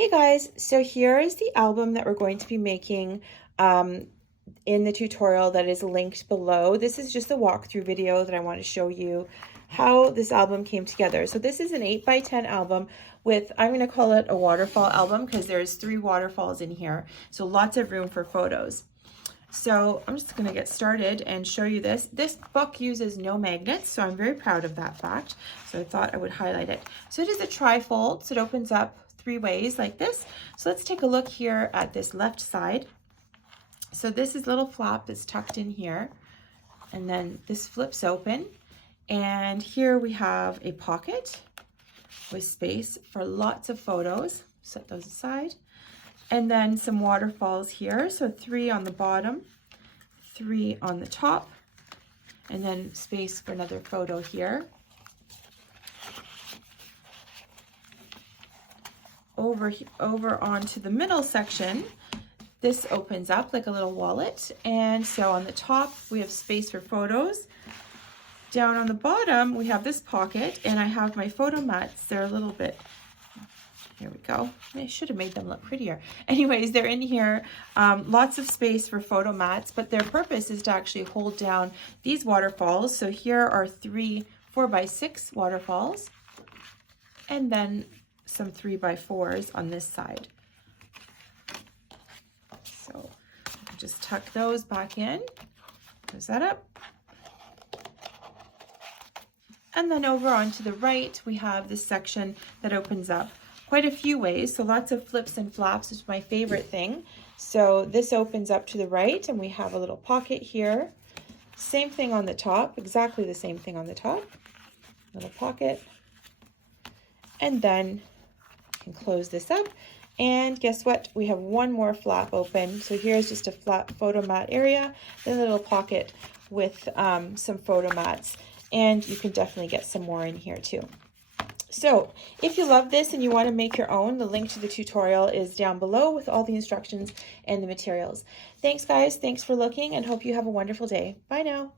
Hey guys, so here is the album that we're going to be making in the tutorial that is linked below. This is just a walkthrough video that I want to show you how this album came together. So this is an 8x10 album with, I'm going to call it a waterfall album because there's 3 waterfalls in here. So lots of room for photos. So I'm just going to get started and show you this. This book uses no magnets, so I'm very proud of that fact. So I thought I would highlight it. So it is a tri-fold, so it opens up 3 ways like this. So let's take a look here at this left side. So this is a little flap that's tucked in here, and then this flips open, and here we have a pocket with space for lots of photos. Set those aside. And then some waterfalls here, so 3 on the bottom, 3 on the top, and then space for another photo here. Over onto the middle section, this opens up like a little wallet, and so on the top we have space for photos. Down on the bottom we have this pocket, and I have my photo mats. They're a little bit, here we go. I should have made them look prettier. Anyways, they're in here. Lots of space for photo mats, but their purpose is to actually hold down these waterfalls. So here are 3 4x6 waterfalls, and then some 3x4s on this side. So just tuck those back in. Close that up. And then over onto the right, we have this section that opens up quite a few ways. So lots of flips and flaps is my favorite thing. So this opens up to the right, and we have a little pocket here. Same thing on the top, exactly the same thing on the top. Little pocket. And then can close this up, and guess what, we have one more flap open. So here's just a flat photo mat area, then a little pocket with some photo mats, and you can definitely get some more in here too. So if you love this and you want to make your own, the link to the tutorial is down below with all the instructions and the materials. Thanks guys, thanks for looking, and hope you have a wonderful day. Bye now.